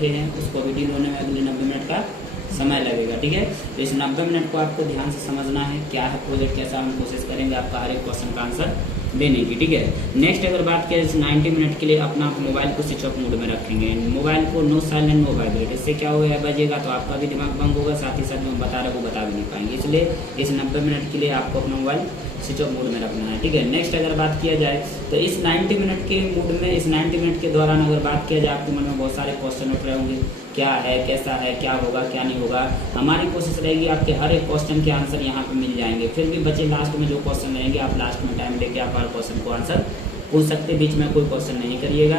बैठे हैं उसको भी डील होने में अगले 90 मिनट का समय लगेगा। ठीक है, तो इस 90 मिनट को आपको ध्यान से समझना है, क्या है प्रोजेक्ट, कैसा हम कोशिश करेंगे आपका हर एक क्वेश्चन का आंसर देने की। ठीक है, नेक्स्ट अगर बात करें इस 90 मिनट के लिए अपना मोबाइल को स्विच ऑफ मोड में रखेंगे, मोबाइल को नो साइलेंट नो वाइब्रेट। इससे क्या होगा, बजेगा तो आपका भी दिमाग भंग होगा, साथ ही साथ जो हम बता रहे हैं वो बता भी नहीं पाएंगे। इसलिए इस 90 मिनट के लिए आपको अपना मोबाइल स्विच ऑफ मोड में रखना है। ठीक है, नेक्स्ट अगर बात किया जाए तो इस 90 मिनट के मूड में, इस 90 मिनट के दौरान अगर बात किया जाए आपके मन में बहुत सारे क्वेश्चन उठ रहे होंगे, क्या है, कैसा है, क्या होगा, क्या नहीं होगा। हमारी कोशिश रहेगी आपके हर एक क्वेश्चन के आंसर यहाँ पे मिल जाएंगे। फिर भी बचे लास्ट में जो क्वेश्चन रहेंगे, आप लास्ट में टाइम लेके आप हर क्वेश्चन को आंसर पूछ सकते, बीच में कोई क्वेश्चन नहीं करिएगा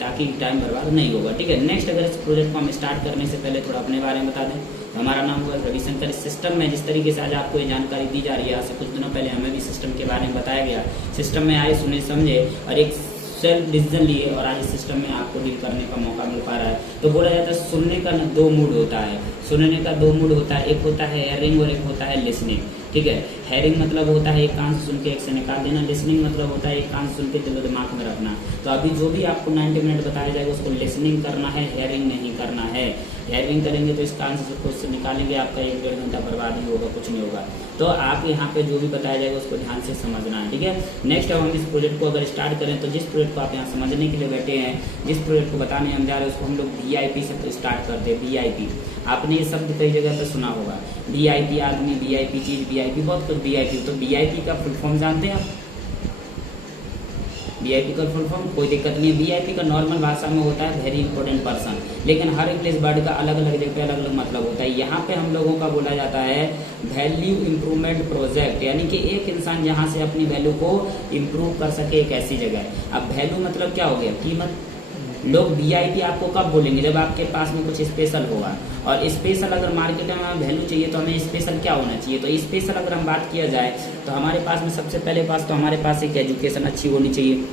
ताकि टाइम बर्बाद नहीं होगा। ठीक है, नेक्स्ट अगर इस प्रोजेक्ट को हम स्टार्ट करने से पहले थोड़ा अपने बारे में बता दें। हमारा नाम हुआ रविशंकर। इस सिस्टम में जिस तरीके से आज आपको ये जानकारी दी जा रही है, आज से कुछ दिनों पहले हमें भी सिस्टम के बारे में बताया गया। सिस्टम में आए, सुने, समझे और एक सेल्फ डिसीजन लिए और आज इस सिस्टम में आपको डील करने का मौका मिल पा रहा है। तो बोला जाता है सुनने का दो मूड होता है, सुनने का दो मूड होता है, एक होता है हेयरिंग और एक होता है लिसनिंग। ठीक है, हेयरिंग मतलब होता है एक कान से सुन के एक से निकाल देना, लिसनिंग मतलब होता है एक कान से सुन के दिलो दिमाग में रखना। तो अभी जो भी आपको 90 मिनट बताया जाएगा उसको लिसनिंग करना है, हेयरिंग नहीं करना है। हेयरिंग करेंगे तो इस कान से कुछ निकालेंगे, आपका 1-1.5 घंटा बर्बाद ही होगा, कुछ नहीं होगा। तो आप यहाँ पे जो भी बताया जाएगा उसको ध्यान से समझना है। ठीक है, नेक्स्ट अब हम इस प्रोजेक्ट को अगर स्टार्ट करें तो जिस प्रोजेक्ट को आप यहाँ समझने के लिए बैठे हैं, जिस प्रोजेक्ट को बताने हम जा रहे हैं उसको हम लोग VIP से स्टार्ट करते हैं। VIP, आपने ये शब्द कई जगह पर सुना होगा, VIP आदमी, VIP चीज, VIP बहुत कुछ, VIP। तो VIP का फुल फॉर्म जानते हैं आप? VIP का फुल फॉर्म कोई दिक्कत नहीं है। VIP का नॉर्मल भाषा में होता है वेरी इंपॉर्टेंट पर्सन, लेकिन हर इंग्लिश वर्ड का अलग अलग जगह पे अलग अलग मतलब होता है। यहाँ पे हम लोगों का बोला जाता है वैल्यू इंप्रूवमेंट प्रोजेक्ट, यानी कि एक इंसान जहाँ से अपनी वैल्यू को इम्प्रूव कर सके, एक ऐसी जगह है। अब वैल्यू मतलब क्या हो गया, कीमत। लोग VIP आपको कब बोलेंगे, जब आपके पास में कुछ स्पेशल होगा। और स्पेशल अगर मार्केट में हमें वैल्यू चाहिए तो हमें स्पेशल क्या होना चाहिए। तो स्पेशल अगर हम बात किया जाए तो हमारे पास में सबसे पहले पास तो हमारे पास एक एजुकेशन अच्छी होनी चाहिए।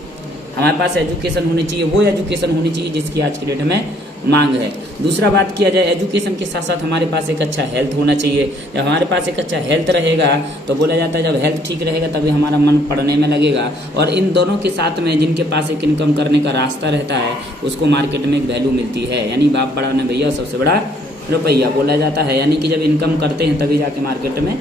हमारे पास एजुकेशन होनी चाहिए, वो एजुकेशन होनी चाहिए जिसकी आज की डेट में मांग है। दूसरा बात किया जाए एजुकेशन के साथ साथ हमारे पास एक अच्छा हेल्थ होना चाहिए। जब हमारे पास एक अच्छा हेल्थ रहेगा तो बोला जाता है जब हेल्थ ठीक रहेगा तभी हमारा मन पढ़ने में लगेगा। और इन दोनों के साथ में जिनके पास एक इनकम करने का रास्ता रहता है उसको मार्केट में एक वैल्यू मिलती है, यानी बाप बड़ा न भैया, सबसे बड़ा रुपया बोला जाता है। यानी कि जब इनकम करते हैं तभी जाके मार्केट में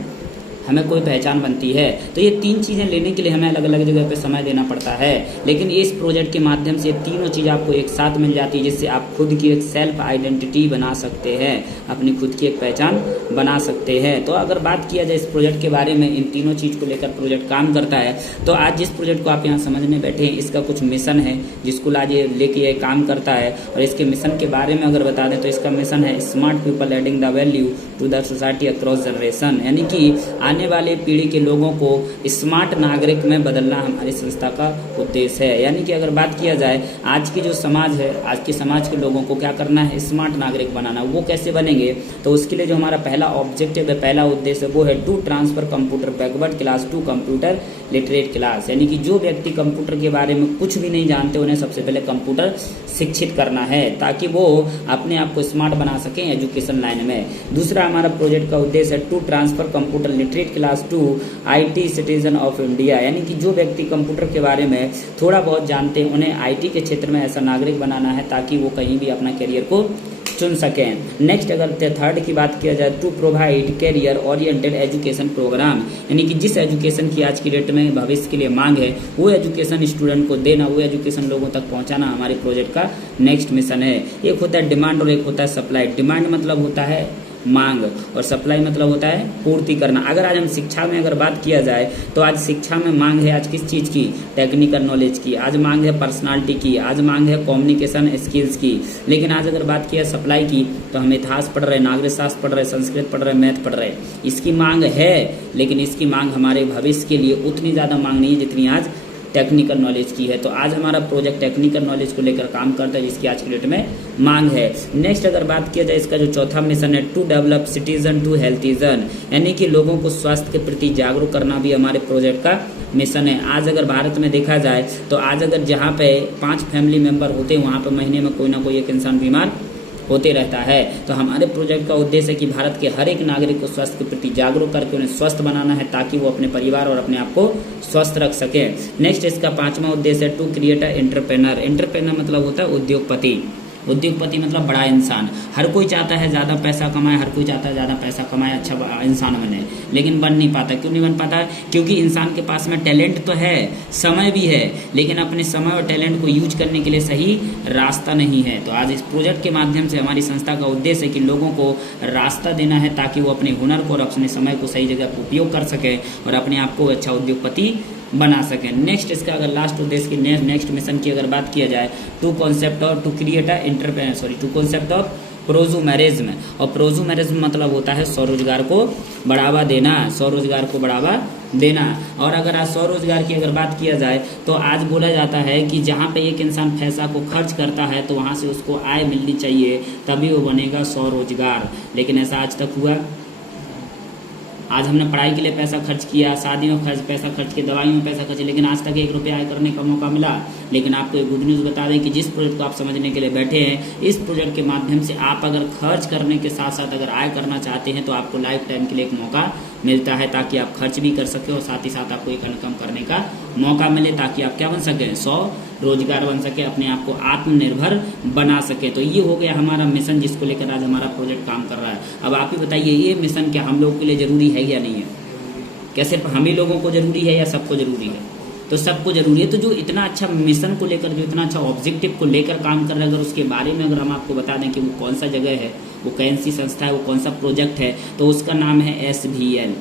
हमें कोई पहचान बनती है। तो ये तीन चीज़ें लेने के लिए हमें अलग अलग जगह पे समय देना पड़ता है, लेकिन इस प्रोजेक्ट के माध्यम से तीनों चीज़ आपको एक साथ मिल जाती है, जिससे आप खुद की एक सेल्फ आइडेंटिटी बना सकते हैं, अपनी खुद की एक पहचान बना सकते हैं। तो अगर बात किया जाए इस प्रोजेक्ट के बारे में, इन तीनों चीज़ को लेकर प्रोजेक्ट काम करता है। तो आज जिस प्रोजेक्ट को आप यहाँ समझने बैठे हैं इसका कुछ मिशन है जिसको आज ये लेके ये काम करता है। और इसके मिशन के बारे में अगर बता दें तो इसका मिशन है smart people adding the value to the society across generation, यानी कि आने वाले पीढ़ी के लोगों को स्मार्ट नागरिक में बदलना हमारी संस्था का उद्देश्य है। यानी कि अगर बात किया जाए आज की जो समाज है, आज के समाज के लोगों को क्या करना है, स्मार्ट नागरिक बनाना। वो कैसे बनेंगे, तो उसके लिए जो हमारा पहला ऑब्जेक्टिव है, पहला उद्देश्य वो है to transfer computer backward class to computer literate class, यानी कि जो व्यक्ति कंप्यूटर के बारे में कुछ भी नहीं जानते उन्हें सबसे पहले कंप्यूटर शिक्षित करना है ताकि वो अपने आप को स्मार्ट बना सकें एजुकेशन लाइन में। दूसरा हमारा प्रोजेक्ट का उद्देश्य है to transfer computer literate class to IT citizen of India, यानी कि जो व्यक्ति कंप्यूटर के बारे में थोड़ा बहुत जानते हैं उन्हें IT के क्षेत्र में ऐसा नागरिक बनाना है ताकि वो कहीं भी अपना करियर को चुन सकें। नेक्स्ट अगर थर्ड की बात किया जाए to provide career oriented education program, यानी कि जिस एजुकेशन की आज की डेट में भविष्य के लिए मांग है वो एजुकेशन स्टूडेंट को देना, वो एजुकेशन लोगों तक पहुंचाना हमारे प्रोजेक्ट का नेक्स्ट मिशन है। एक होता है डिमांड और एक होता है सप्लाई। डिमांड मतलब होता है मांग और सप्लाई मतलब होता है पूर्ति करना। अगर आज हम शिक्षा में अगर बात किया जाए तो आज शिक्षा में मांग है आज किस चीज़ की, टेक्निकल नॉलेज की, आज मांग है पर्सनालिटी की, आज मांग है कम्युनिकेशन स्किल्स की। लेकिन आज अगर बात किया सप्लाई की तो हम इतिहास पढ़ रहे, नागरिक शास्त्र पढ़ रहे, संस्कृत पढ़ रहे, मैथ पढ़ रहे, इसकी मांग है, लेकिन इसकी मांग हमारे भविष्य के लिए उतनी ज़्यादा मांग नहीं है जितनी आज टेक्निकल नॉलेज की है। तो आज हमारा प्रोजेक्ट टेक्निकल नॉलेज को लेकर काम करता है जिसकी आज की डेट में मांग है। नेक्स्ट अगर बात किया जाए इसका जो चौथा मिशन है टू डेवलप सिटीजन टू हेल्थीजन, यानी कि लोगों को स्वास्थ्य के प्रति जागरूक करना भी हमारे प्रोजेक्ट का मिशन है। आज अगर भारत में देखा जाए तो आज अगर जहाँ पे 5 फैमिली मेंबर होते हैं वहाँ पे महीने में कोई ना कोई एक इंसान बीमार होते रहता है। तो हमारे प्रोजेक्ट का उद्देश्य है कि भारत के हर एक नागरिक को स्वास्थ्य के प्रति जागरूक करके उन्हें स्वस्थ बनाना है ताकि वो अपने परिवार और अपने आप को स्वस्थ रख सके। नेक्स्ट इसका 5वां उद्देश्य है to create a entrepreneur. Entrepreneur मतलब होता है उद्योगपति। उद्योगपति मतलब बड़ा इंसान। हर कोई चाहता है ज़्यादा पैसा कमाए, हर कोई चाहता है ज़्यादा पैसा कमाए, अच्छा इंसान बने, लेकिन बन नहीं पाता। क्यों नहीं बन पाता? क्योंकि इंसान के पास में टैलेंट तो है, समय भी है, लेकिन अपने समय और टैलेंट को यूज करने के लिए सही रास्ता नहीं है। तो आज इस प्रोजेक्ट के माध्यम से हमारी संस्था का उद्देश्य है कि लोगों को रास्ता देना है ताकि वो अपने हुनर को और अपने समय को सही जगह पर उपयोग कर सके और अपने आप को अच्छा उद्योगपति बना सकें। नेक्स्ट इसका अगर लास्ट उद्देश्य की नेक्स्ट मिशन की अगर बात किया जाए, टू कॉन्सेप्ट ऑफ प्रोजूमेरिज्म। और प्रोजूमेरिज्म मतलब होता है स्वरोजगार को बढ़ावा देना, स्वरोजगार को बढ़ावा देना। और अगर आज स्वरोजगार की अगर बात किया जाए तो आज बोला जाता है कि जहाँ पे एक इंसान पैसा को खर्च करता है तो वहाँ से उसको आय मिलनी चाहिए, तभी वो बनेगा स्वरोजगार। लेकिन ऐसा आज तक हुआ? आज हमने पढ़ाई के लिए पैसा खर्च किया, शादी में पैसा खर्च किया, दवाइयों में पैसा खर्च, लेकिन आज तक 1 रुपया आय करने का मौका मिला। लेकिन आपको एक गुड न्यूज़ बता दें कि जिस प्रोजेक्ट को आप समझने के लिए बैठे हैं, इस प्रोजेक्ट के माध्यम से आप अगर खर्च करने के साथ साथ अगर आय करना चाहते हैं तो आपको लाइफ टाइम के लिए एक मौका मिलता है, ताकि आप खर्च भी कर सकें और साथ ही साथ आपको एक इनकम करने का मौका मिले, ताकि आप क्या बन सकें? स्वरोजगार बन सके, अपने आप को आत्मनिर्भर बना सके। तो ये हो गया हमारा मिशन जिसको लेकर आज हमारा प्रोजेक्ट काम कर रहा है। अब आप ही बताइए, ये मिशन क्या हम लोग के लिए जरूरी है या नहीं है? क्या सिर्फ हम ही लोगों को जरूरी है या सबको जरूरी है? तो सबको जरूरी है। तो जो इतना अच्छा मिशन को लेकर, जो इतना अच्छा ऑब्जेक्टिव को लेकर काम कर रहा है, अगर उसके बारे में अगर हम आपको बता दें कि वो कौन सा जगह है, वो कौन सी संस्था है, वो कौन सा प्रोजेक्ट है, तो उसका नाम है SVL।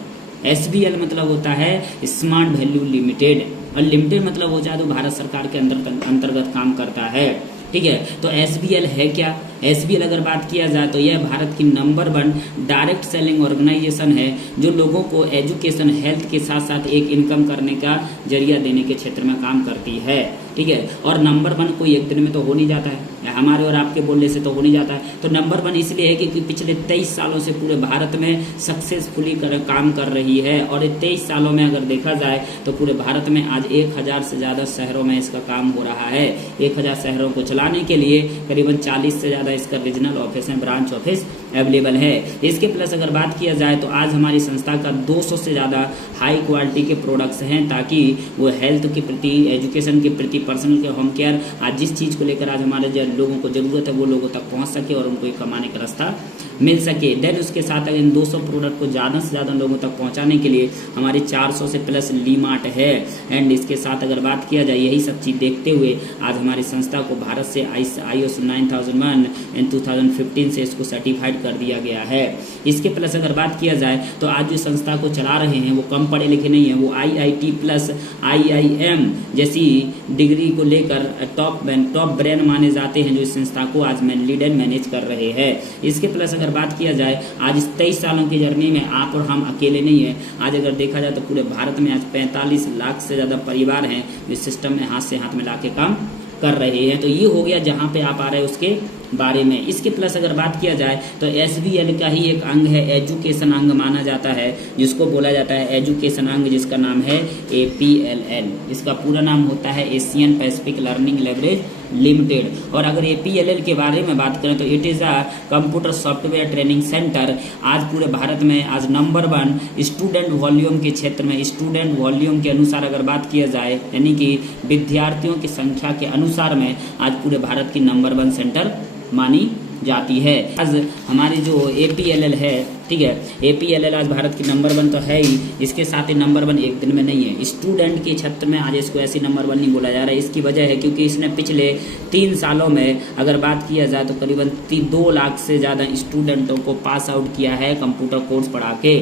SVL मतलब होता है स्मार्ट वैल्यू लिमिटेड, और लिमिटेड मतलब हो जाए तो भारत सरकार के अंतर्गत काम करता है। ठीक है, तो SVL है क्या? SVL अगर बात किया जाए तो यह भारत की नंबर 1 डायरेक्ट सेलिंग ऑर्गेनाइजेशन है, जो लोगों को एजुकेशन, हेल्थ के साथ साथ एक इनकम करने का जरिया देने के क्षेत्र में काम करती है। ठीक है, और नंबर 1 कोई एक दिन में तो हो नहीं जाता है, हमारे और आपके बोलने से तो हो नहीं जाता है। तो नंबर 1 इसलिए है क्योंकि पिछले 23 सालों से पूरे भारत में सक्सेसफुली काम कर रही है। और 23 सालों में अगर देखा जाए तो पूरे भारत में आज 1000 से ज़्यादा शहरों में इसका काम हो रहा है। 1000 शहरों को चलाने के लिए करीबन 40 से ज़्यादा इसका रीजनल ऑफिस है, ब्रांच ऑफिस अवेलेबल है। इसके प्लस अगर बात किया जाए तो आज हमारी संस्था का 200 से ज़्यादा हाई क्वालिटी के प्रोडक्ट्स हैं, ताकि वो हेल्थ के प्रति, एजुकेशन के प्रति, पर्सनल के होम केयर, आज जिस चीज़ को लेकर आज हमारे लोगों को ज़रूरत है वो लोगों तक पहुंच सके और उनको एक कमाने का रास्ता मिल सके। देन उसके साथ अगर इन 200 प्रोडक्ट को ज़्यादा से ज़्यादा लोगों तक पहुंचाने के लिए हमारे 400 से प्लस ली-मार्ट है। एंड इसके साथ अगर बात किया जाए, यही सब चीज़ देखते हुए आज हमारी संस्था को भारत से ISO 9001 एंड 2015 से इसको सर्टिफाइड कर दिया गया है। इसके प्लस अगर बात किया जाए तो आज जो संस्था को चला रहे हैं वो कम पढ़े लिखे नहीं है, वो IIT प्लस IIM जैसी डिग्री को लेकर टॉप ब्रेन माने जाते हैं, जो इस संस्था को आज लीड एंड मैनेज कर रहे हैं। इसके प्लस अगर बात किया जाए, आज इस 23 सालों की जर्नी में आप और हम अकेले नहीं हैं। आज अगर देखा जाए तो पूरे भारत में आज 45 लाख से ज़्यादा परिवार हैं जो इस सिस्टम में हाथ से हाथ मिला के काम कर रहे हैं। तो ये हो गया जहाँ पे आप आ रहे हैं उसके बारे में। इसके प्लस अगर बात किया जाए तो SVL का ही एक अंग है, एजुकेशन अंग माना जाता है, जिसको बोला जाता है एजुकेशन अंग, जिसका नाम है APLL। इसका पूरा नाम होता है Asian Pacific learning leverage limited. और अगर APLL के बारे में बात करें तो it is a computer software training centre. आज पूरे भारत में आज नंबर 1 स्टूडेंट वॉल्यूम के क्षेत्र में, स्टूडेंट वॉल्यूम के अनुसार अगर बात किया जाए, यानी कि विद्यार्थियों की संख्या के अनुसार में आज पूरे भारत की नंबर 1 सेंटर मानी जाती है। आज हमारी जो APLL है, ठीक है, APLL आज भारत की नंबर 1 तो है ही, इसके साथ ही नंबर 1 एक दिन में नहीं है। स्टूडेंट के क्षेत्र में आज इसको ऐसी नंबर 1 नहीं बोला जा रहा है। इसकी वजह है क्योंकि इसने पिछले 3 सालों में अगर बात किया जाए तो करीबन 2 लाख से ज़्यादा स्टूडेंटों को पास आउट किया है कंप्यूटर कोर्स पढ़ा के।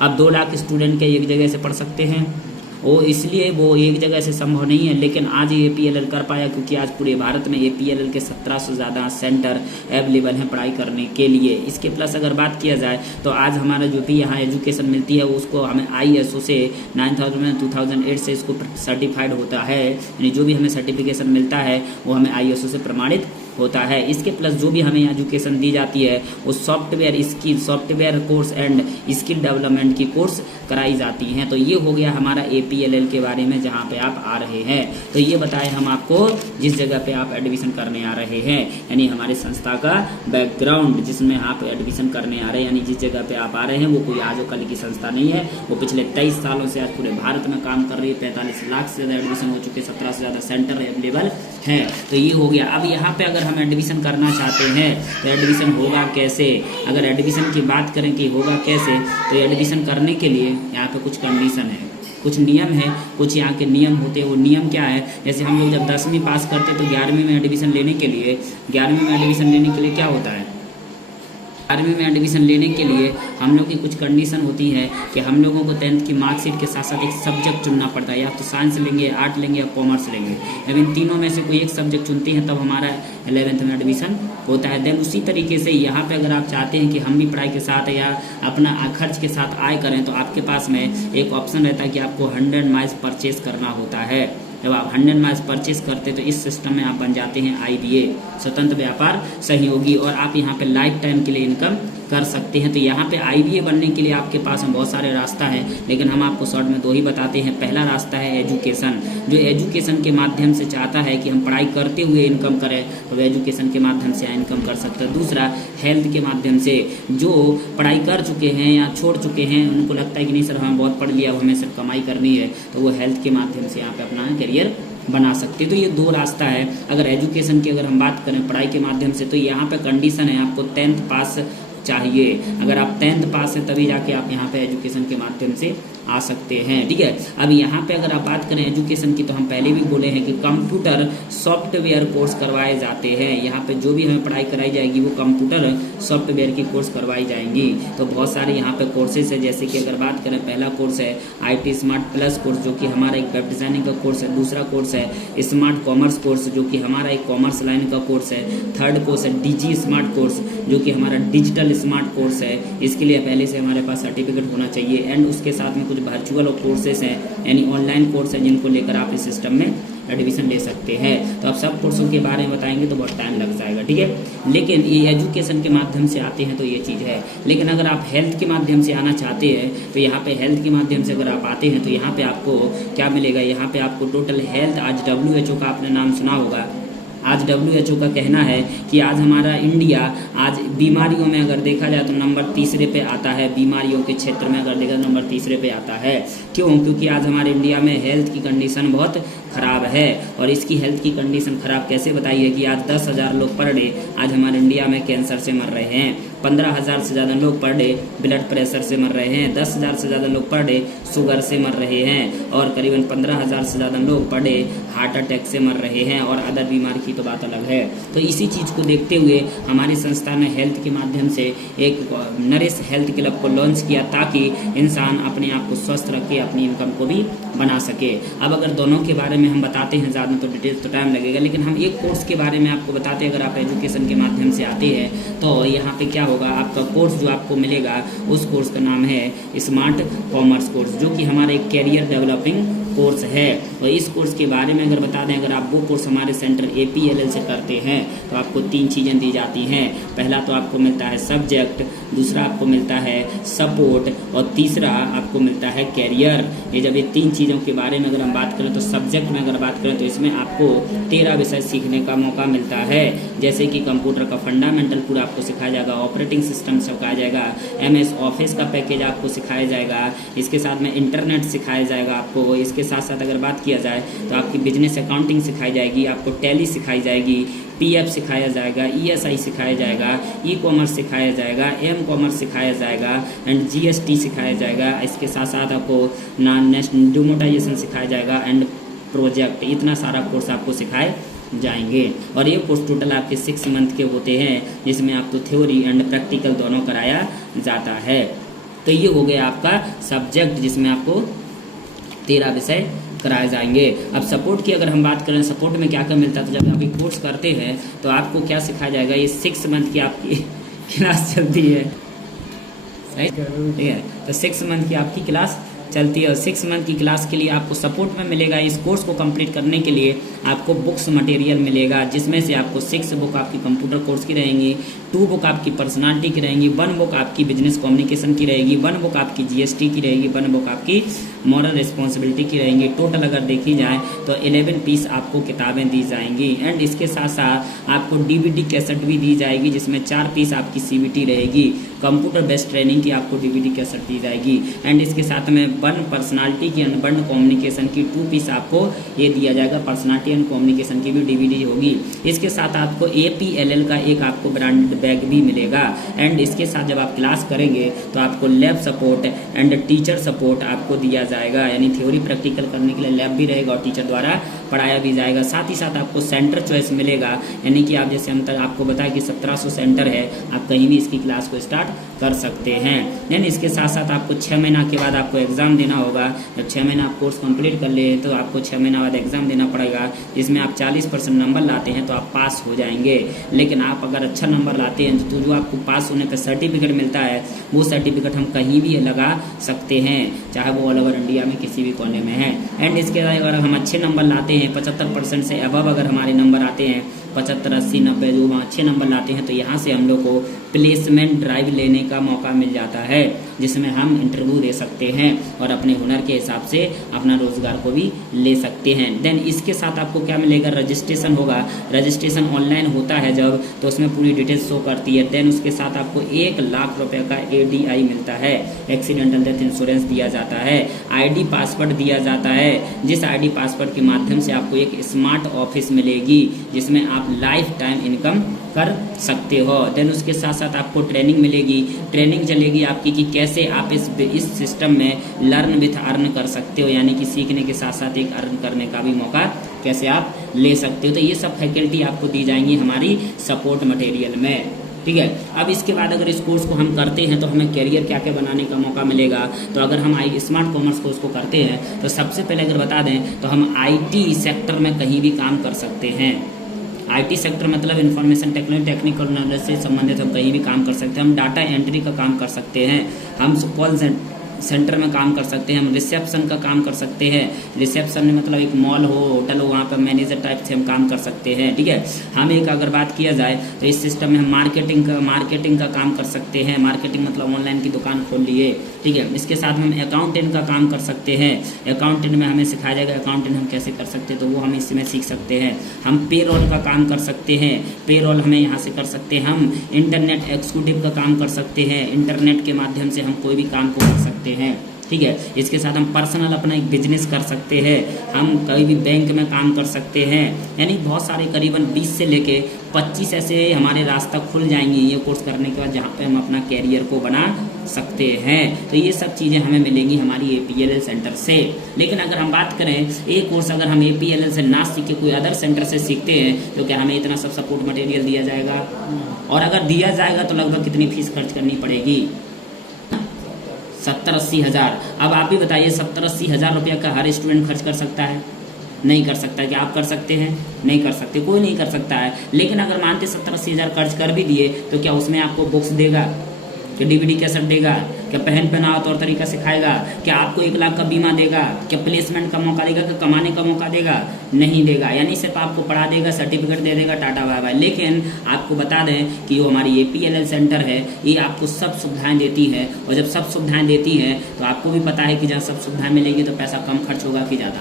अब 2 लाख स्टूडेंट के एक जगह से पढ़ सकते हैं, वो इसलिए वो एक जगह से संभव नहीं है, लेकिन आज ये APLL कर पाया क्योंकि आज पूरे भारत में APLL के 1700 से ज़्यादा सेंटर अवेलेबल हैं पढ़ाई करने के लिए। इसके प्लस अगर बात किया जाए तो आज हमारा जो भी यहाँ एजुकेशन मिलती है उसको हमें ISO से 9000 2008 से इसको सर्टिफाइड होता है, यानी जो भी हमें सर्टिफिकेशन मिलता है वो हमें ISO से प्रमाणित होता है। इसके प्लस जो भी हमें एजुकेशन दी जाती है वो software course and skill development की कोर्स कराई जाती हैं। तो ये हो गया हमारा APLL के बारे में जहाँ पे आप आ रहे हैं। तो ये बताएं हम आप आपको जिस जगह पे आप एडमिशन करने आ रहे हैं, यानी हमारे संस्था का बैकग्राउंड जिसमें आप एडमिशन करने आ रहे हैं, यानी जिस जगह पे आप आ रहे हैं वो कोई आज कल की संस्था नहीं है, वो पिछले 23 सालों से आज पूरे भारत में काम कर रही है। 45 लाख से ज़्यादा एडमिशन हो चुके, 17 से ज़्यादा सेंटर अवेलेबल है। तो ये हो गया। अब यहाँ पे अगर हम एडमिशन करना चाहते हैं तो एडमिशन होगा कैसे? अगर एडमिशन की बात करें कि होगा कैसे, तो एडमिशन करने के लिए यहाँ पे कुछ कंडीशन है, कुछ नियम है, कुछ यहाँ के नियम होते हैं। वो नियम क्या है? जैसे हम लोग जब 10वीं पास करते तो 11वीं में एडमिशन लेने के लिए, 11वीं में एडमिशन लेने के लिए क्या होता है? 11वीं में एडमिशन लेने के लिए हम लोग की कुछ कंडीशन होती है कि हम लोगों को 10th की मार्कशीट के साथ साथ एक सब्जेक्ट चुनना पड़ता है, या तो साइंस लेंगे, आर्ट लेंगे या कॉमर्स लेंगे। जब इन तीनों में से कोई एक सब्जेक्ट चुनते हैं तब हमारा 11th में एडमिशन होता है। देन उसी तरीके से यहाँ पे अगर आप चाहते हैं कि हम भी पढ़ाई के साथ या अपना खर्च के साथ आय करें, तो आपके पास में एक ऑप्शन रहता है कि आपको 100 माइल्स परचेज करना होता है। जब आप 100 माइल्स परचेज करते तो इस सिस्टम में आप बन जाते हैं IBA, स्वतंत्र व्यापार सहयोगी, और आप यहाँ पे लाइफ टाइम के लिए इनकम कर सकते हैं। तो यहाँ पे IBA बनने के लिए आपके पास में बहुत सारे रास्ता हैं, लेकिन हम आपको शॉर्ट में 2 ही बताते हैं। पहला रास्ता है एजुकेशन, जो एजुकेशन के माध्यम से चाहता है कि हम पढ़ाई करते हुए इनकम करें, तो वो एजुकेशन के माध्यम से इनकम कर सकते हैं। दूसरा हेल्थ के माध्यम से, जो पढ़ाई कर चुके हैं या छोड़ चुके हैं, उनको लगता है कि नहीं सर हमें बहुत पढ़ लिया, हमें सिर्फ कमाई करनी है, तो वो हेल्थ के माध्यम से यहाँ पे अपना करियर बना सकते। तो ये 2 रास्ता है। अगर एजुकेशन की अगर हम बात करें पढ़ाई के माध्यम से, तो यहाँ पे कंडीशन है आपको 10th पास चाहिए। अगर आप 10th पास है तभी जाके आप यहाँ पे एजुकेशन के माध्यम से आ सकते हैं, ठीक है। अब यहाँ पे अगर आप बात करें एजुकेशन की, तो हम पहले भी बोले हैं कि कंप्यूटर सॉफ्टवेयर कोर्स करवाए जाते हैं। यहाँ पे जो भी हमें पढ़ाई कराई जाएगी वो कंप्यूटर सॉफ्टवेयर की कोर्स करवाई जाएंगी। तो बहुत सारे यहाँ पे कोर्सेज है, जैसे कि अगर बात करें पहला कोर्स है IT स्मार्ट प्लस कोर्स, जो कि हमारा एक वेब डिजाइनिंग का कोर्स है। दूसरा कोर्स है स्मार्ट कॉमर्स कोर्स, जो कि हमारा एक कॉमर्स लाइन का कोर्स है। थर्ड कोर्स है DG स्मार्ट कोर्स, जो कि हमारा डिजिटल स्मार्ट कोर्स है। इसके लिए पहले से हमारे पास सर्टिफिकेट होना चाहिए। एंड उसके साथ में कुछ वर्चुअल कोर्सेस हैं, यानी ऑनलाइन कोर्स है, जिनको लेकर आप इस सिस्टम में एडमिशन ले सकते हैं। तो आप सब कोर्सों के बारे में बताएंगे तो बहुत टाइम लग जाएगा, ठीक है। लेकिन ये एजुकेशन के माध्यम से आते हैं तो ये चीज़ है। लेकिन अगर आप हेल्थ के माध्यम से आना चाहते हैं, तो यहाँ पे हेल्थ के माध्यम से अगर आप आते हैं तो यहाँ पे आपको क्या मिलेगा? यहाँ पे आपको टोटल हेल्थ, आज WHO का आपने नाम सुना होगा। आज WHO का कहना है कि आज हमारा इंडिया आज बीमारियों में अगर देखा जाए तो नंबर 3 पे आता है। बीमारियों के क्षेत्र में अगर देखा तो नंबर 3 पे आता है। क्यों? क्योंकि आज हमारे इंडिया में हेल्थ की कंडीशन बहुत ख़राब है। और इसकी हेल्थ की कंडीशन ख़राब कैसे बताइए कि आज 10,000 लोग पर डे आज हमारे इंडिया में कैंसर से मर रहे हैं। 15,000 से ज़्यादा लोग पर डे ब्लड प्रेशर से मर रहे हैं। 10,000 से ज़्यादा लोग पर डे शुगर से मर रहे हैं। और करीबन 15,000 से ज़्यादा लोग पर डे हार्ट अटैक से मर रहे हैं। और अदर बीमारी की तो बात अलग है। तो इसी चीज़ को देखते हुए हमारी संस्था ने हेल्थ के माध्यम से एक नरिश हेल्थ क्लब को लॉन्च किया, ताकि इंसान अपने आप को स्वस्थ रख के अपनी इनकम को भी बना सके। अब अगर दोनों के बारे में हम बताते हैं ज़्यादा तो डिटेल्स तो टाइम लगेगा, लेकिन हम एक कोर्स के बारे में आपको बताते हैं। अगर आप एजुकेशन के माध्यम से आते हैं तो यहाँ पे क्या होगा, आपका कोर्स जो आपको मिलेगा उस कोर्स का नाम है स्मार्ट कॉमर्स कोर्स, जो कि हमारा एक कैरियर डेवलपिंग कोर्स है। और इस कोर्स के बारे में अगर बता दें, अगर आप वो कोर्स हमारे सेंटर APLL से करते हैं तो आपको 3 चीज़ें दी जाती हैं। पहला तो आपको मिलता है सब्जेक्ट, दूसरा आपको मिलता है सपोर्ट, और तीसरा आपको मिलता है कैरियर। ये जब ये 3 चीज़ों के बारे में अगर हम बात करें तो सब्जेक्ट में अगर बात करें तो इसमें आपको 13 विषय सीखने का मौका मिलता है। जैसे कि कंप्यूटर का फंडामेंटल पूरा आपको सिखाया जाएगा, ऑपरेटिंग सिस्टम सिखाया जाएगा, MS ऑफिस का पैकेज आपको सिखाया जाएगा, इसके साथ में इंटरनेट सिखाया जाएगा आपको। इसके साथ साथ अगर बात किया जाए तो आपकी बिजनेस अकाउंटिंग सिखाई जाएगी, आपको टैली सिखाई जाएगी, PF सिखाया जाएगा, ESI सिखाया जाएगा, ई-कॉमर्स सिखाया जाएगा, M-कॉमर्स सिखाया जाएगा, एंड GST सिखाया जाएगा। इसके साथ साथ आपको नेशनल डिमोटाइजेशन सिखाया जाएगा, एंड प्रोजेक्ट। इतना सारा कोर्स आपको सिखाए जाएंगे। और ये कोर्स टोटल आपके 6 मंथ के होते हैं, जिसमें आपको थ्योरी एंड प्रैक्टिकल दोनों कराया जाता है। तो ये हो गया आपका सब्जेक्ट, जिसमें आपको 13 विषय कराए जाएंगे। अब सपोर्ट की अगर हम बात करें, सपोर्ट में क्या क्या मिलता है, तो जब आप ये कोर्स करते हैं तो आपको क्या सिखाया जाएगा, ये 6 मंथ की आपकी क्लास चलती है, ठीक है। तो 6 मंथ की आपकी क्लास चलती है, और 6 मंथ की क्लास के लिए आपको सपोर्ट में मिलेगा। इस कोर्स को कंप्लीट करने के लिए आपको बुक्स मटेरियल मिलेगा, जिसमें से आपको 6 बुक आपकी कंप्यूटर कोर्स की रहेंगी, 2 बुक आपकी पर्सनालिटी की रहेंगी, 1 बुक आपकी बिजनेस कम्युनिकेशन की रहेगी, 1 बुक आपकी GST की रहेगी, 1 बुक आपकी मॉरल रिस्पॉन्सिबिलिटी की रहेंगी। टोटल अगर देखी जाए तो 11 पीस आपको किताबें दी जाएंगी एंड इसके साथ साथ आपको डीवीडी कैसेट भी दी जाएगी जिसमें 4 पीस आपकी सीबीटी रहेगी। कंप्यूटर बेस्ड ट्रेनिंग की आपको डीवीडी कैसेट दी जाएगी एंड इसके साथ में बर्न पर्सनालिटी की एंड बर्न कम्युनिकेशन की 2 पीस आपको ये दिया जाएगा। पर्सनालिटी एंड कम्युनिकेशन की भी डीवीडी होगी। इसके साथ आपको APLL का एक आपको ब्रांडेड बैग भी मिलेगा एंड इसके साथ जब आप क्लास करेंगे तो आपको lab support and teacher support आपको दिया जाएगा, यानी थ्योरी प्रैक्टिकल करने के लिए लैब भी रहेगा और टीचर द्वारा पढ़ाया भी जाएगा। साथ ही साथ आपको सेंटर चॉइस मिलेगा, यानी कि आप जैसे हम तक आपको बताया कि 1700 सेंटर है, आप कहीं भी इसकी क्लास को स्टार्ट कर सकते हैं। यानी इसके साथ साथ आपको 6 महीना के बाद आपको एग्जाम देना होगा। जब 6 महीना आप कोर्स कंप्लीट कर ले तो आपको 6 महीना बाद एग्जाम देना पड़ेगा, जिसमें आप 40% नंबर लाते हैं तो आप पास हो जाएंगे। लेकिन आप अगर अच्छा नंबर लाते हैं तो जो आपको पास होने पर सर्टिफिकेट मिलता है वो सर्टिफिकेट हम कहीं भी लगा सकते हैं, चाहे वो ऑल ओवर इंडिया में किसी भी कोने में है। एंड इसके बाद अगर हम अच्छे नंबर लाते हैं, 75% से अबव अगर हमारे नंबर आते हैं, 75, 80, 90 जो वहाँ अच्छे नंबर लाते हैं तो यहाँ से हम लोग को प्लेसमेंट ड्राइव लेने का मौका मिल जाता है, जिसमें हम इंटरव्यू दे सकते हैं और अपने हुनर के हिसाब से अपना रोजगार को भी ले सकते हैं। देन इसके साथ आपको क्या मिलेगा, रजिस्ट्रेशन होगा। रजिस्ट्रेशन ऑनलाइन होता है जब, तो उसमें पूरी डिटेल्स शो करती है। देन उसके साथ आपको 1 लाख रुपए का ADI मिलता है, एक्सीडेंटल डेथ इंश्योरेंस दिया जाता है। ID पासवर्ड दिया जाता है, जिस ID पासवर्ड के माध्यम से आपको एक स्मार्ट ऑफिस मिलेगी जिसमें आप लाइफ टाइम इनकम कर सकते हो। देन उसके साथ साथ आपको ट्रेनिंग मिलेगी, ट्रेनिंग चलेगी आपकी कि कैसे आप इस सिस्टम में लर्न विथ अर्न कर सकते हो, यानी कि सीखने के साथ साथ एक अर्न करने का भी मौका कैसे आप ले सकते हो। तो ये सब फैकल्टी आपको दी जाएंगी हमारी सपोर्ट मटेरियल में, ठीक है। अब इसके बाद अगर इस कोर्स को हम करते हैं तो हमें कैरियर क्या क्या बनाने का मौका मिलेगा। तो अगर हम स्मार्ट कॉमर्स कोर्स को करते हैं तो सबसे पहले अगर बता दें तो हम IT सेक्टर में कहीं भी काम कर सकते हैं। IT सेक्टर मतलब इंफॉर्मेशन टेक्नोलॉजी, टेक्निकल नॉलेज से संबंधित हम कहीं भी काम कर सकते हैं। हम डाटा एंट्री का काम कर सकते हैं, हम कॉल सेंटर में काम कर सकते हैं, हम रिसेप्शन का काम कर सकते हैं। रिसेप्शन में मतलब एक मॉल हो, होटल हो, वहाँ पर मैनेजर टाइप से हम काम कर सकते हैं, ठीक है। हम एक अगर बात किया जाए तो इस सिस्टम में हम मार्केटिंग का काम कर सकते हैं। मार्केटिंग मतलब ऑनलाइन की दुकान खोल लिए, ठीक है। इसके साथ हम अकाउंटेंट का काम कर सकते हैं। अकाउंटेंट में हमें सिखाया जाएगा अकाउंटेंट हम कैसे कर सकते हैं, तो वो हम इसमें सीख सकते हैं। हम पेरोल का काम कर सकते हैं, पेरोल हमें यहाँ से कर सकते हैं। हम इंटरनेट एक्जीक्यूटिव का काम कर सकते हैं, इंटरनेट के माध्यम से हम कोई भी काम को कर सकते हैं, ठीक है। इसके साथ हम पर्सनल अपना एक बिजनेस कर सकते हैं, हम कहीं भी बैंक में काम कर सकते हैं। यानी बहुत सारे करीबन 20 से लेके 25 ऐसे हमारे रास्ता खुल जाएंगे ये कोर्स करने के बाद, जहाँ पे हम अपना कैरियर को बना सकते हैं। तो ये सब चीज़ें हमें मिलेंगी हमारी APLL सेंटर से। लेकिन अगर हम बात करें एक कोर्स अगर हम APLL से ना सीखे कोई अदर सेंटर से सीखते हैं तो क्या हमें इतना सब सपोर्ट मटेरियल दिया जाएगा? और अगर दिया जाएगा तो लगभग कितनी फीस खर्च करनी पड़ेगी? 70-80 हज़ार। अब आप भी बताइए 70-80 हज़ार रुपया का हर स्टूडेंट खर्च कर सकता है? नहीं कर सकता है। क्या आप कर सकते हैं? नहीं कर सकते, कोई नहीं कर सकता है। लेकिन अगर मानते 70-80 हज़ार खर्च कर भी दिए तो क्या उसमें आपको बुक्स देगा, क्या DVD कैसेट देगा, क्या पहन पहनाव तौर तरीका सिखाएगा, क्या आपको 1 लाख का बीमा देगा, क्या प्लेसमेंट का मौका देगा, क्या कमाने का मौका देगा? नहीं देगा। यानी सिर्फ आपको पढ़ा देगा, सर्टिफिकेट दे देगा, टाटा बाय बाय। लेकिन आपको बता दें कि जो हमारी APLL सेंटर है ये आपको सब सुविधाएं देती है, और जब सब सुविधाएं देती है तो आपको भी पता है कि जहाँ सब सुविधाएं मिलेगी तो पैसा कम खर्च होगा कि ज़्यादा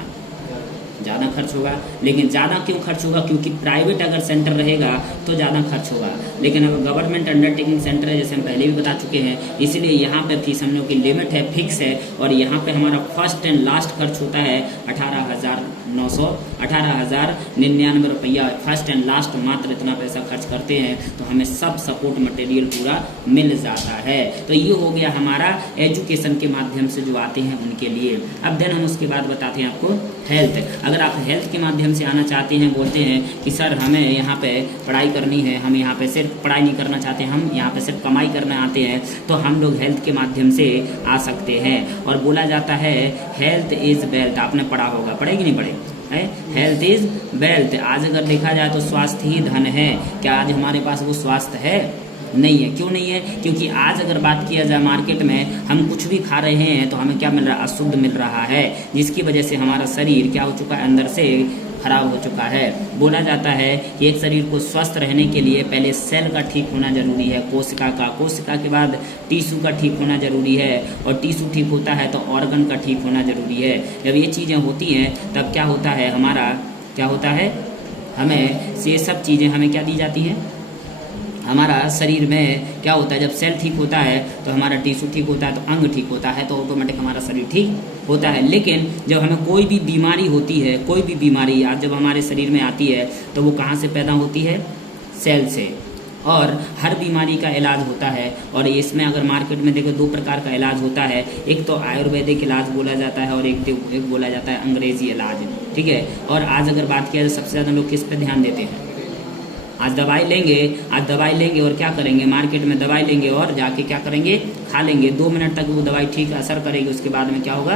खर्च होगा। लेकिन ज़्यादा क्यों खर्च होगा? क्योंकि प्राइवेट अगर सेंटर रहेगा तो ज़्यादा खर्च होगा, लेकिन अगर गवर्नमेंट अंडरटेकिंग सेंटर है जैसे हम पहले भी बता चुके हैं, इसलिए यहाँ पे फीस हम लोग की लिमिट है, फिक्स है। और यहाँ पे हमारा फर्स्ट एंड लास्ट खर्च होता है 18,099 रुपया। फर्स्ट एंड लास्ट मात्र इतना पैसा खर्च करते हैं तो हमें सब सपोर्ट मटेरियल पूरा मिल जाता है। तो ये हो गया हमारा एजुकेशन के माध्यम से जो आते हैं उनके लिए। अब देन हम उसके बाद बताते हैं आपको हेल्थ। अगर आप हेल्थ के माध्यम से आना चाहते हैं, बोलते हैं कि सर हमें यहाँ पे पढ़ाई करनी है, हम यहाँ पे सिर्फ पढ़ाई नहीं करना चाहते, हम यहाँ पे सिर्फ कमाई करने आते हैं, तो हम लोग हेल्थ के माध्यम से आ सकते हैं। और बोला जाता है हेल्थ इज वेल्थ, आपने पढ़ा होगा, पढ़े कि नहीं पढ़े? Health is wealth. आज अगर देखा जाए तो स्वास्थ्य ही धन है। क्या आज हमारे पास वो स्वास्थ्य है? नहीं है। क्यों नहीं है? क्योंकि आज अगर बात किया जाए मार्केट में हम कुछ भी खा रहे हैं तो हमें क्या मिल रहा है? अशुद्ध मिल रहा है, जिसकी वजह से हमारा शरीर क्या हो चुका है, अंदर से खराब हो चुका है। बोला जाता है कि एक शरीर को स्वस्थ रहने के लिए पहले सेल का ठीक होना जरूरी है, कोशिका के बाद टिश्यू का ठीक होना जरूरी है, और टिश्यू ठीक होता है तो ऑर्गन का ठीक होना जरूरी है। जब ये चीज़ें होती हैं तब क्या होता है, हमारा क्या होता है, हमें ये सब चीज़ें हमें क्या दी जाती हैं, हमारा शरीर में क्या होता है, जब सेल ठीक होता है तो हमारा टिश्यू ठीक होता है, तो अंग ठीक होता है, तो ऑटोमेटिक हमारा शरीर ठीक होता है। लेकिन जब हमें कोई भी बीमारी होती है, कोई भी बीमारी आज जब हमारे शरीर में आती है तो वो कहाँ से पैदा होती है, सेल से। और हर बीमारी का इलाज होता है, और इसमें अगर मार्केट में देखो दो प्रकार का इलाज होता है, एक तो आयुर्वेदिक इलाज बोला जाता है और एक बोला जाता है अंग्रेजी इलाज, ठीक है। और आज अगर बात किया जाए सबसे ज़्यादा लोग किस पे ध्यान देते हैं, आज दवाई लेंगे और क्या करेंगे, मार्केट में दवाई लेंगे और जाके क्या करेंगे, खा लेंगे, 2 मिनट तक वो दवाई ठीक असर करेगी, उसके बाद में क्या होगा,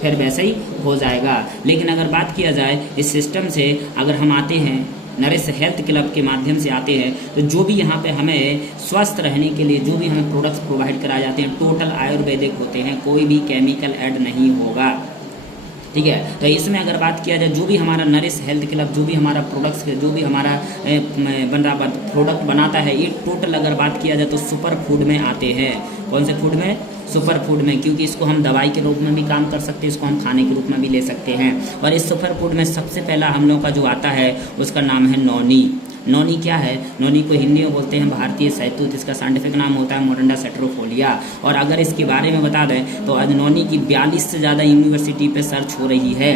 फिर वैसे ही हो जाएगा। लेकिन अगर बात किया जाए इस सिस्टम से, अगर हम आते हैं नरिश हेल्थ क्लब के माध्यम से आते हैं, तो जो भी यहाँ पे हमें स्वस्थ रहने के लिए जो भी हमें प्रोडक्ट्स प्रोवाइड कराए जाते हैं टोटल आयुर्वेदिक होते हैं, कोई भी केमिकल ऐड नहीं होगा, ठीक है। तो इसमें अगर बात किया जाए जो भी हमारा नरिश हेल्थ क्लब जो भी हमारा प्रोडक्ट्स जो भी हमारा प्रोडक्ट बनाता है, ये टोटल अगर बात किया जाए तो सुपर फूड में आते हैं। कौन से फूड में, सुपर फूड में, क्योंकि इसको हम दवाई के रूप में भी काम कर सकते हैं, इसको हम खाने के रूप में भी ले सकते हैं। और इस सुपर फूड में सबसे पहला हम लोग का जो आता है उसका नाम है नौनी। नौनी क्या है, नौनी को हिंदी में बोलते हैं भारतीय शहतूत, इसका साइंटिफिक नाम होता है मोरंडा सेट्रोफोलिया। और अगर इसके बारे में बता दें तो आज नौनी की 42 से ज़्यादा यूनिवर्सिटी पे सर्च हो रही है,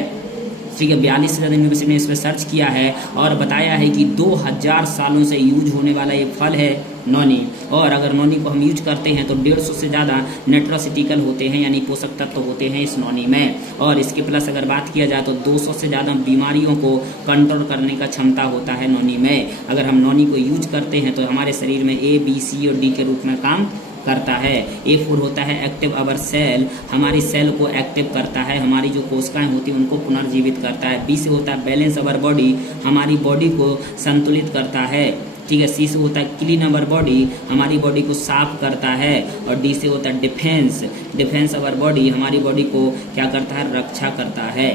ठीक है, 42 से ज़्यादा यूनिवर्सिटी ने इस पर सर्च किया है और बताया है कि 2000 सालों से यूज होने वाला ये फल है नौनी। और अगर नौनी को हम यूज करते हैं तो 150 से ज़्यादा न्यूट्रासिटिकल होते हैं, यानी पोषक तत्व होते हैं इस नौनी में। और इसके प्लस अगर बात किया जाए तो 200 से ज़्यादा बीमारियों को कंट्रोल करने का क्षमता होता है नौनी में। अगर हम नौनी को यूज करते हैं तो हमारे शरीर में A, B, C और D के रूप में काम करता है। A4 होता है एक्टिव अवर सेल, हमारी सेल को एक्टिव करता है, हमारी जो कोशिकाएं होती हैं उनको पुनर्जीवित करता है। B से होता है बैलेंस अवर बॉडी, हमारी बॉडी को संतुलित करता है, ठीक है। C से होता है क्लीन अवर बॉडी, हमारी बॉडी को साफ करता है। और D से होता है डिफेंस अवर बॉडी, हमारी बॉडी को क्या करता है, रक्षा करता है,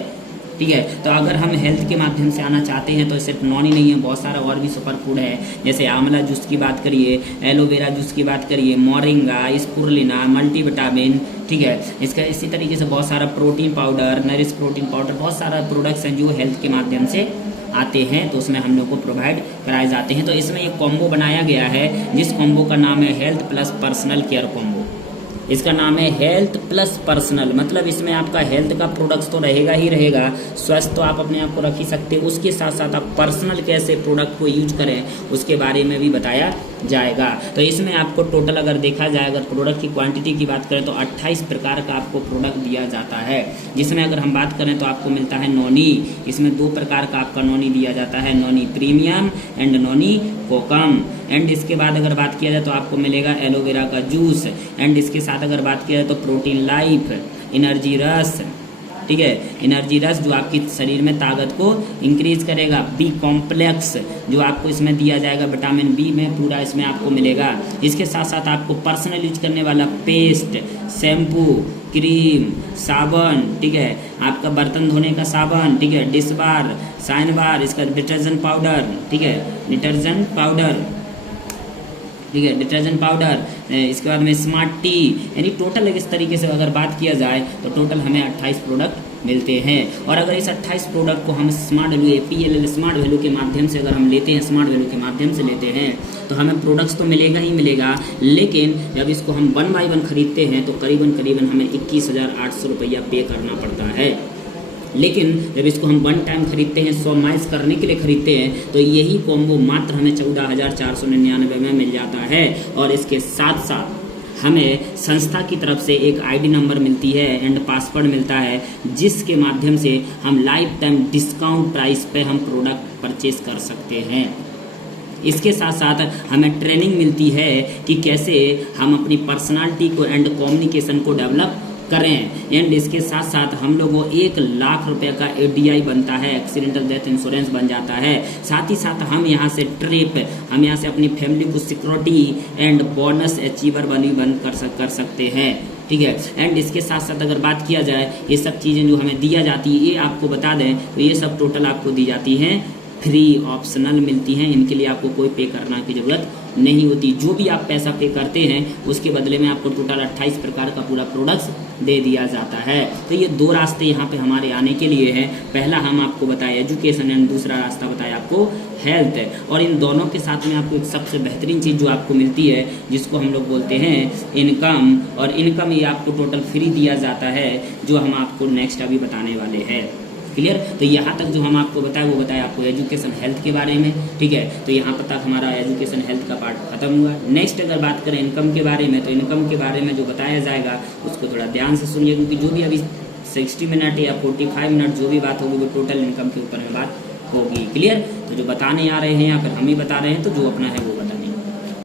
ठीक है। तो अगर हम हेल्थ के माध्यम से आना चाहते हैं तो सिर्फ नौनी नहीं है, बहुत सारा और भी सुपर फूड है, जैसे आंवला जूस की बात करिए, एलोवेरा जूस की बात करिए, मोरिंगा, स्पुरुलिना, मल्टीविटामिन, ठीक है। इसका इसी तरीके से बहुत सारा protein powder, nourish protein powder, बहुत सारा प्रोडक्ट्स हैं जो हेल्थ के माध्यम से आते हैं, तो उसमें हम लोग को प्रोवाइड कराए जाते हैं। तो इसमें एक कॉम्बो बनाया गया है जिस कॉम्बो का नाम है health plus personal care combo. इसका नाम है हेल्थ प्लस पर्सनल, मतलब इसमें आपका हेल्थ का प्रोडक्ट्स तो रहेगा ही रहेगा, स्वस्थ तो आप अपने आप को रख ही सकते हैं, उसके साथ साथ आप पर्सनल कैसे प्रोडक्ट को यूज करें उसके बारे में भी बताया जाएगा। तो इसमें आपको टोटल अगर देखा जाए, अगर प्रोडक्ट की क्वांटिटी की बात करें तो 28 प्रकार का आपको प्रोडक्ट दिया जाता है, जिसमें अगर हम बात करें तो आपको मिलता है नौनी। इसमें 2 प्रकार का आपका नौनी दिया जाता है, नौनी प्रीमियम एंड नौनी कोकम। एंड इसके बाद अगर बात किया जाए तो आपको मिलेगा एलोवेरा का जूस। एंड इसके साथ अगर बात किया जाए तो प्रोटीन लाइफ, एनर्जी रस, ठीक है, एनर्जी रस जो आपकी शरीर में ताकत को इंक्रीज करेगा। बी कॉम्प्लेक्स जो आपको इसमें दिया जाएगा, विटामिन बी में पूरा इसमें आपको मिलेगा। इसके साथ साथ आपको पर्सनल यूज करने वाला पेस्ट, शैम्पू, क्रीम, साबुन, ठीक है, आपका बर्तन धोने का साबुन, ठीक है, डिश बार, शाइन बार, इसका डिटर्जेंट पाउडर, ठीक है, डिटर्जेंट पाउडर, ठीक है, डिटर्जेंट पाउडर, इसके बाद में स्मार्ट टी, यानी टोटल इस तरीके से अगर बात किया जाए तो टोटल हमें 28 प्रोडक्ट मिलते हैं। और अगर इस 28 प्रोडक्ट को हम smart value PLL smart value के माध्यम से अगर हम लेते हैं, स्मार्ट वैल्यू के माध्यम से लेते हैं तो हमें प्रोडक्ट्स तो मिलेगा ही मिलेगा, लेकिन जब इसको हम 1 बाय 1 खरीदते हैं तो करीबन हमें 21,800 रुपया पे करना पड़ता है। लेकिन जब इसको हम 1 टाइम खरीदते हैं, 100 माइल्स करने के लिए खरीदते हैं, तो यही कॉम्बो मात्र हमें 14,499 में मिल जाता है। और इसके साथ साथ हमें संस्था की तरफ से एक ID नंबर मिलती है एंड पासवर्ड मिलता है, जिसके माध्यम से हम लाइफ टाइम डिस्काउंट प्राइस पे हम प्रोडक्ट परचेज कर सकते हैं। इसके साथ साथ हमें ट्रेनिंग मिलती है कि कैसे हम अपनी पर्सनालिटी को एंड कम्युनिकेशन को डेवलप करें। एंड इसके साथ साथ हम लोगों को 1 लाख रुपए का ADI बनता है, एक्सीडेंटल डेथ इंश्योरेंस बन जाता है। साथ ही साथ हम यहाँ से ट्रिप, हम यहाँ से अपनी फैमिली को सिक्योरिटी एंड बोनस अचीवर बन कर सकते हैं, ठीक है। एंड इसके साथ साथ अगर बात किया जाए ये सब चीज़ें जो हमें दिया जाती है, ये आपको बता दें तो ये सब टोटल आपको दी जाती हैं फ्री, ऑप्शनल मिलती हैं। इनके लिए आपको कोई पे करना की जरूरत नहीं होती। जो भी आप पैसा पे करते हैं उसके बदले में आपको टोटल 28 प्रकार का पूरा प्रोडक्ट्स दे दिया जाता है। तो ये 2 रास्ते यहाँ पे हमारे आने के लिए हैं। पहला हम आपको बताए एजुकेशन एंड दूसरा रास्ता बताया आपको हेल्थ। और इन दोनों के साथ में आपको एक सबसे बेहतरीन चीज़ जो आपको मिलती है जिसको हम लोग बोलते हैं इनकम, और इनकम ये आपको टोटल फ्री दिया जाता है, जो हम आपको नेक्स्ट अभी बताने वाले हैं। क्लियर। तो यहाँ तक जो हम आपको बताया वो बताया आपको एजुकेशन हेल्थ के बारे में, ठीक है। तो यहाँ पर तक हमारा एजुकेशन हेल्थ का पार्ट खत्म हुआ। नेक्स्ट अगर बात करें इनकम के बारे में, तो इनकम के बारे में जो बताया जाएगा उसको थोड़ा ध्यान से सुनिए, क्योंकि जो भी अभी 60 मिनट या 45 मिनट जो भी बात होगी वो टोटल इनकम के ऊपर में बात होगी। क्लियर। तो जो बताने आ रहे हैं या फिर हम ही बता रहे हैं, तो जो अपना है वो बता